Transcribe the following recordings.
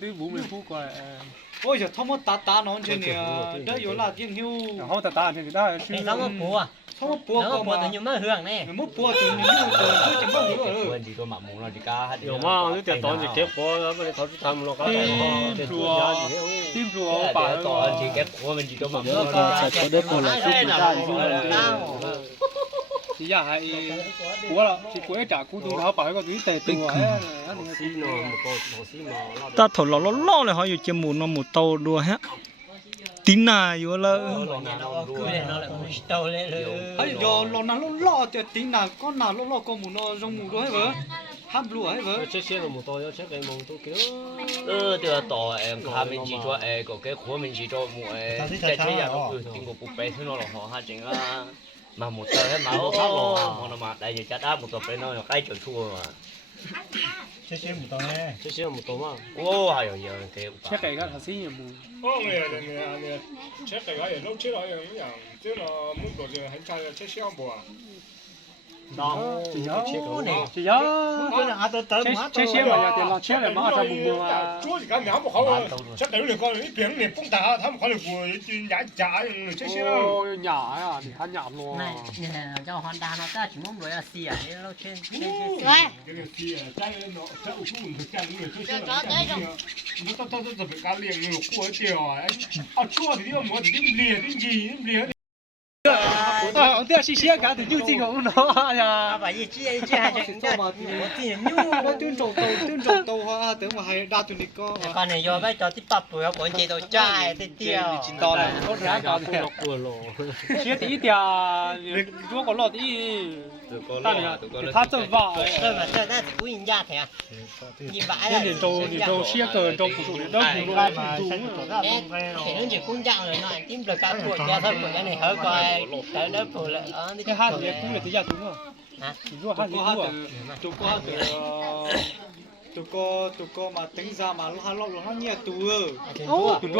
Tí bố mình phú coi. Ôi giờ thông ta nó trên này đó yếu là riêng hiu. Không ta thì ta Cái đó có bùa. Thông bùa Nó có có bùa mà. từ nhiều má hương này. Mất bùa từ những người từ chứ chẳng bao nhiêu rồi. quên gì tôi mặc muốn là đi cá有嘛？你就当时结果，不是投资他们落家在做，听说把那ต่อทีแก 个， หัวมันจีตัวมา Nó có chạy có bùa là cái thì giờ hay của là chỉ của trả cú tu tháo bảo cái túi tệ tu ấy. xí nó một tô một xí mà ta thổi lo là họอยู่เจมูnó một tàu đùa hết tín nàoอยู่là nó cứ để nó lại một tàu lên rồi. Hay giờ nó lo thì tính nào con nào lo con mù nó rong mù đó hay vợ. Ham lúa hay vợ. Chết xe là một tàu, chết cái mông tu kiểu. 对啊，ต่อ他们จีตัว個嘅หัวมันจีตัวหมู即係出入都經過不備，先攞落河下整啊，mà một tờ hết máu mà nó mà đại giờ chắc đã một tờ bên nó cái chỗ thua mà chết chết một tàu nè Chết xe là một tàu mà. ô hay rồi giờ cái Chết cái thật xí nhiều mù. người chết cái gì lúc chết rồi những dạng chứ là muốn đồ gì hành trai chết xéo bùa Đó, chỉ nhớ. Chỉ Cái nào chết xe mà giờ tiền lo chết là mà ở trong bụng mà. chúa gì cả nhà một khẩu chết đấy được con cái biển này bung đá他们可能过牙牙chết xéo Ôi, nhỏ à, thì hắn nhảm luôn. Này, cho Honda nó ta chỉ muốn lấy xì à, nó trên trên cái này thì trái nó trái ủ cũng được trái người chết xéo nó to phải cá liền người của tiểu à chúa thì đi mua thì đi liền Ông tiếc xe cả từ như gì cũng nó à. Bà gì chi hai chuyện cho một tiền nhu. nó tuyên trồng tàu hoa tưởng mà hay đa tụi đi co. Con này do cái cho tiếp bắp bùi của chị tôi trai tới tiêu. To này, có ráng to thì của lò xe tí tiền, chúa có lọt tí. Ta này,他正vào. Thôi mà sao ta cũng nhìn ra thế à? Nhìn vãi Nên để trâu xe cờ trâu phụ trụ đó phụ trụ mà. thì nó chỉ cũng dạo rồi nó tím được cả buổi kia thôi buổi cái này hơi coi cái đó phụ là Cái hát thì cũng là tí ra đúng không? hả? Chỉ có hát thì đúng à? Tụi cô mà tính ra mà nó nhẹ tụi Ô, tụi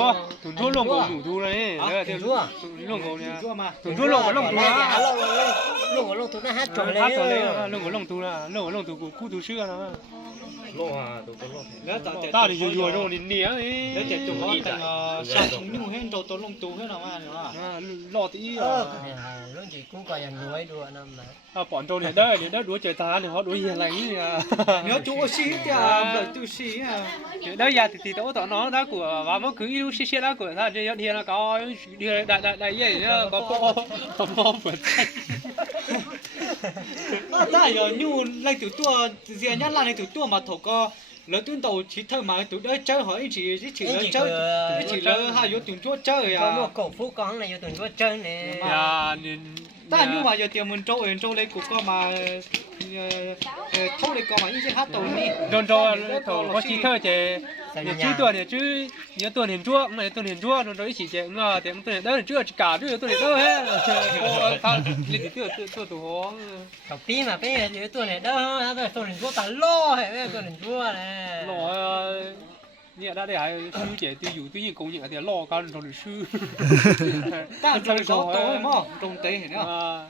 chúa lồng cổ đủ thu này. Đấy là Tụi chúa lồng cổ nè. chúa mà Tụi chúa lồng cổ lồng thu à? Lồng tụi nó hát trộn Hát lên trộn lên, lồng cổ lồng thu là, lồng cổ lồng thu cú thu xưa nó. lò à tụi con lò nếu Ta thì vừa rồi đi nè ấy. nếu chạy tụi con thành sang chúng nhung hết rồi tụi lông tù hết nào mà nữa Lọ tí. nó chỉ cũng coi là nuôi đùa năm mà Bọn trâu này đó đuổi trời ta thì họ đuổi hiền lành như nếu chú xí thì đợi tu xí đó giờ thì tao tao nó đó của và nó cứ yêu xí đó của ta thì hiền là có đi đại gì nữa có po vượt ta giờ nhu lấy tụi tua gì nhá là lấy tụi tua mà thổ co lỡ tuyên tàu chỉ thôi mà tụi đó chơi hỏi chỉ lỡ chơi chỉ lỡ hai vô tụi chúa chơi có à một cổ phú con này vô tụi chúa chơi nè ta nhưng mà giờ tiền mình trâu lấy của con mà thâu lấy con mà như thế hát tàu đi Rôn có chi thơ chế chứ tuần này chứ nhớ tuần hiền chúa mà tuần hiền chúa nó chỉ chế ngờ thì tuần đó là chưa cả chứ tuần đó hết ta lên thì tôi hồ học tí mà bây giờ tụi này đó bây tụi này chúa ta lo hay tụi này chúa này lo nhẹ đã để ai sư chế tiêu dụ tuy nhiên cũng những cái lo con rồi sư ta trồng gió tối mà trồng tây này nữa